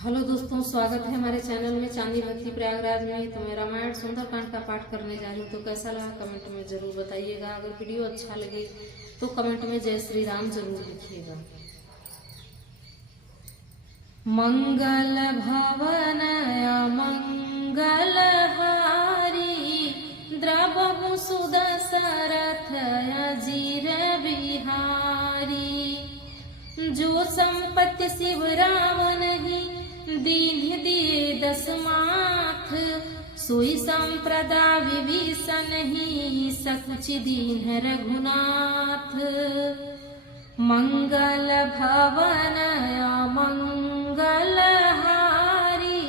Hello दोस्तों, स्वागत है हमारे चैनल में चांदी भक्ति प्रयागराज में। तो मैं रामायण सुंदरकांड का पाठ करने जा रही हूँ। तो कैसा लगा कमेंट में जरूर बताइएगा। अगर वीडियो अच्छा लगे तो कमेंट में जय श्री राम जरूर लिखिएगा। मंगल भवन मंगल हारी द्रवहु सुदशरथ अजीर बिहारी। जो संपत्ति शिव रावण ही दीन दिए दस माथ, सोई संप्रदा विभीषण ही सकुच दीन रघुनाथ। मंगल भवन मंगल हारी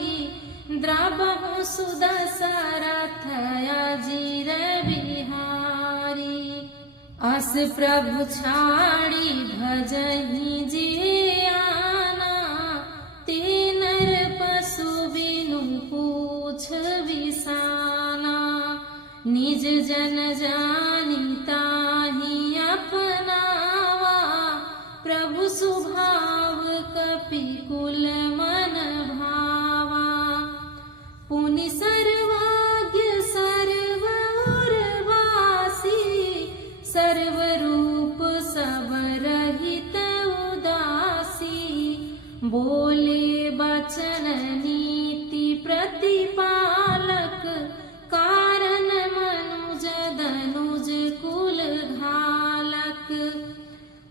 द्रवहु सुदशरथ अजीर बिहारी। अस प्रभु छाड़ी भजहि जे आना, ते नर पशु बिनु पूछ बिसाना। निज जन जानि ताहि अपनावा, प्रभु सुभाव कपिकुल मन भावा। पुनि सर्वाज्ञ सर्व उर्वासी, सर्वरूप सब रहित उदासी। बोले बचन नीति प्रतिपालक, कारण मनुज धनुज कुल घालक।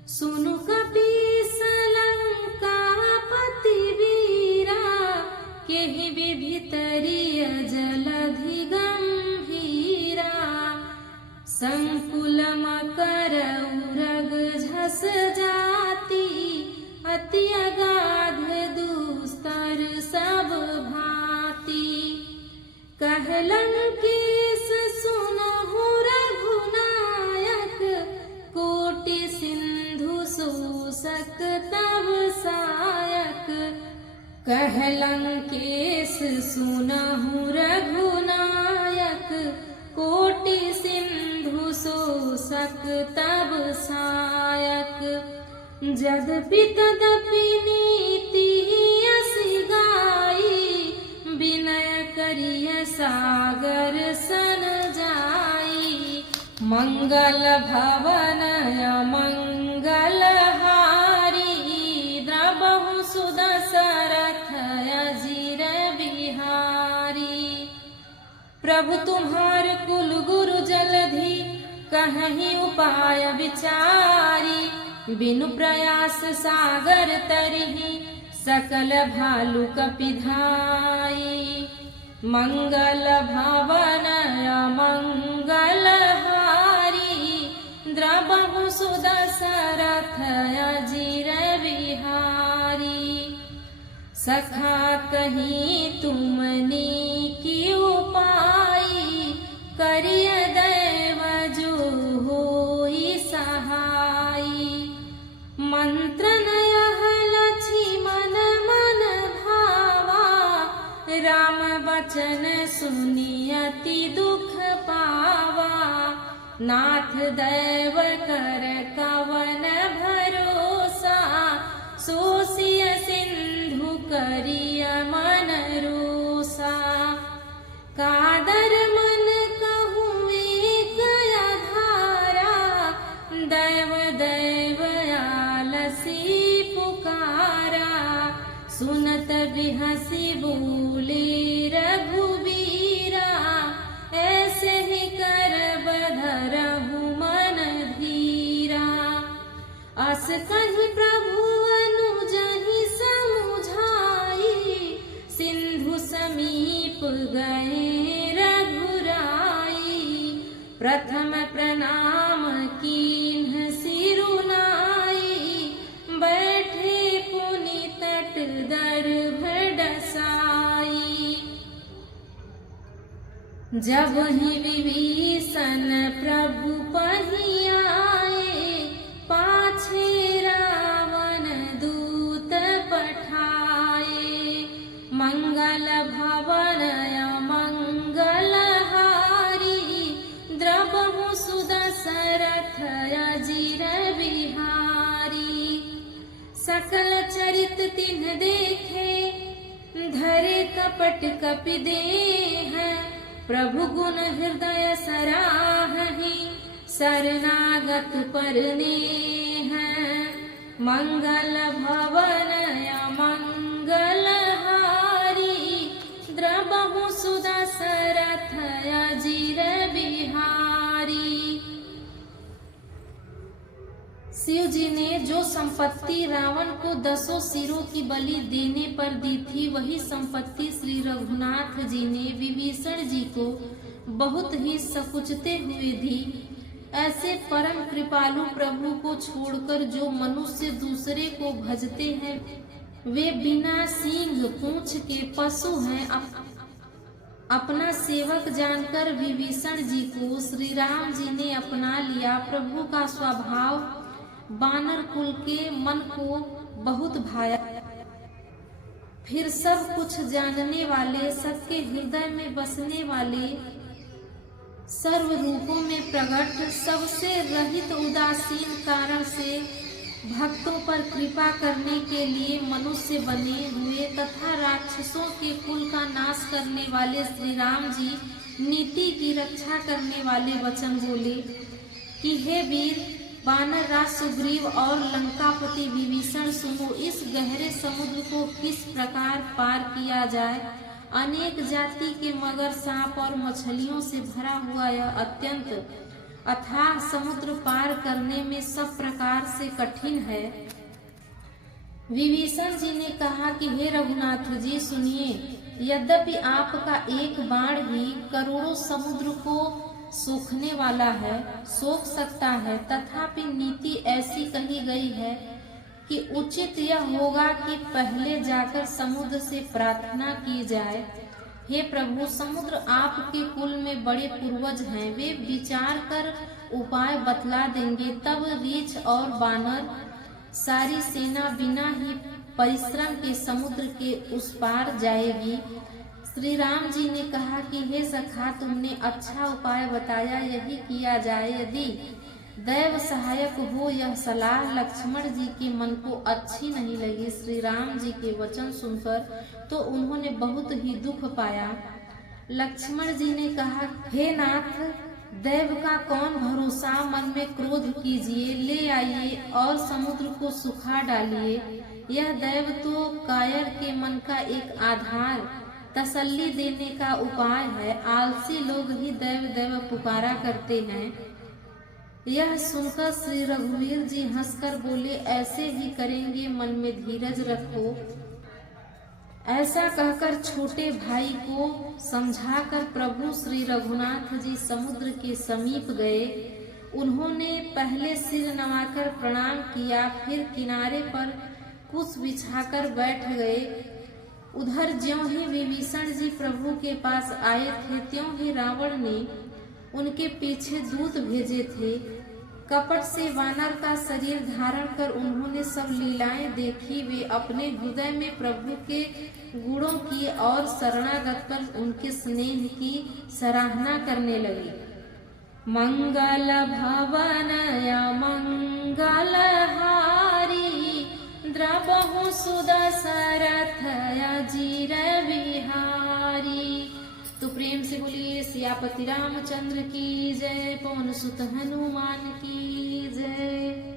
सुनु कपीस लंकापति वीरा, केहि विधि तरिय जलधि गंभीरा। संकुल मकर उरग झस जाति, अति अगाध दुस्तर सब भांति। कहलन केस सुनहु रघुनायक, कोटि सिंधु शोषक तब सायक। कहलन केस सुनहु रघुनायक, कोटि सिंधु शोषक तब सायक। यद्यपि तदपि नीति यसी गाई, विनय करिय सागर सन जाई। मंगल भवन मंगल हारी द्रवहु सुदशरथ अजीर बिहारी। प्रभु तुम्हार कुल गुरु जलधि, कहीं उपाय विचारी। बिनु प्रयास सागर तरहि, सकल भालु कपिधाई। मंगल भवन मंगल हारी द्रवहु सुदशरथ अजीर बिहारी। सखा कहीं तुमने की उपाई, करिय दैव जो होई सहाई। मंत्र नयह लक्ष्मण मन भावा, राम वचन सुनि अति दुख पावा। नाथ दैव कर कवन भरोसा, सोसिय सिंधु करिय मन रोसा। कादर मन कहूँ एक आधारा, दैव दैव आलसी पुकारा। सुनत बिहसी बोले रघुबीरा, ऐसे ही करब धरहु मन धीरा। अस कहि प्रभु अनुजहि समुझाई, सिंधु समीप गए रघुराई। प्रथम प्रणाम कीन्ह सिरुनाई, बैठे पुनि तट दर्भ डसाई। जब ही विभीषण प्रभु पहि आए, पाछे रावण दूत पठाए। मंगल भवन मंगल हारी द्रवहु सुदशरथ अजीर बिहारी। सकल चरित तिन्ह देखे कपट कपि देह, प्रभु गुण हृदय सराहहि, शरणागत पर नेह। मंगल भवन मंगल हारी, द्रबहु सुदशरथ अजीर बिहारी। शिव जी ने जो संपत्ति रावण को 10 सिरों की बलि देने पर दी थी, वही संपत्ति श्री रघुनाथ जी ने विभीषण जी को बहुत ही सकुचते हुए दी। ऐसे परम कृपालु प्रभु को छोड़कर जो मनुष्य दूसरे को भजते हैं, वे बिना सींग पूंछ के पशु हैं। अपना सेवक जानकर विभीषण जी को श्री राम जी ने अपना लिया। प्रभु का स्वभाव बानर कुल के मन को बहुत भाया। फिर सब कुछ जानने वाले, सबके हृदय में बसने वाले, सर्व रूपों में प्रकट, सबसे रहित, उदासीन कारण से भक्तों पर कृपा करने के लिए मनुष्य बने हुए तथा राक्षसों के कुल का नाश करने वाले श्री राम जी नीति की रक्षा करने वाले वचन बोले कि हे वीर, वानर राज सुग्रीव और लंकापति विभीषण, सुनो, इस गहरे समुद्र को किस प्रकार पार किया जाए। अनेक जाति के मगर, सांप और मछलियों से भरा हुआ यह अत्यंत अथाह समुद्र पार करने में सब प्रकार से कठिन है। विभीषण जी ने कहा कि हे रघुनाथ जी सुनिए, यद्यपि आपका एक बाण ही करोड़ों समुद्र को सोखने वाला है, सोख सकता है, तथापि नीति ऐसी कही गई है कि उचित यह होगा कि पहले जाकर समुद्र से प्रार्थना की जाए। हे प्रभु, समुद्र आपके कुल में बड़े पूर्वज हैं, वे विचार कर उपाय बतला देंगे। तब रीछ और बानर सारी सेना बिना ही परिश्रम के समुद्र के उस पार जाएगी। श्री राम जी ने कहा कि हे सखा, तुमने अच्छा उपाय बताया, यही किया जाए। यदि दैव सहायक हो यह सलाह लक्ष्मण जी के मन को अच्छी नहीं लगी। श्री राम जी के वचन सुनकर तो उन्होंने बहुत ही दुख पाया। लक्ष्मण जी ने कहा, हे नाथ, दैव का कौन भरोसा, मन में क्रोध कीजिए, ले आइए और समुद्र को सुखा डालिए। यह दैव तो कायर के मन का एक आधार, तसल्ली देने का उपाय है। आलसी लोग ही दैव दैव पुकारा करते हैं। यह सुनकर श्री रघुवीर जी हंसकर बोले, ऐसे ही करेंगे, मन में धीरज रखो। ऐसा कहकर छोटे भाई को समझाकर प्रभु श्री रघुनाथ जी समुद्र के समीप गए। उन्होंने पहले सिर नवाकर प्रणाम किया, फिर किनारे पर कुछ बिछाकर बैठ गए। उधर ज्यों ही विभीषण जी प्रभु के पास आए थे, त्यों ही रावण ने उनके पीछे दूत भेजे थे। कपट से वानर का शरीर धारण कर उन्होंने सब लीलाएं देखी। वे अपने हृदय में प्रभु के गुणों की और शरणागत पर उनके स्नेह की सराहना करने लगे। मंगल भवन मंगल हारी, द्रबहु सुदशरथ अजीर बिहारी। तो प्रेम से बोलिए सियापति रामचंद्र की जय, पवन सुत हनुमान की जय।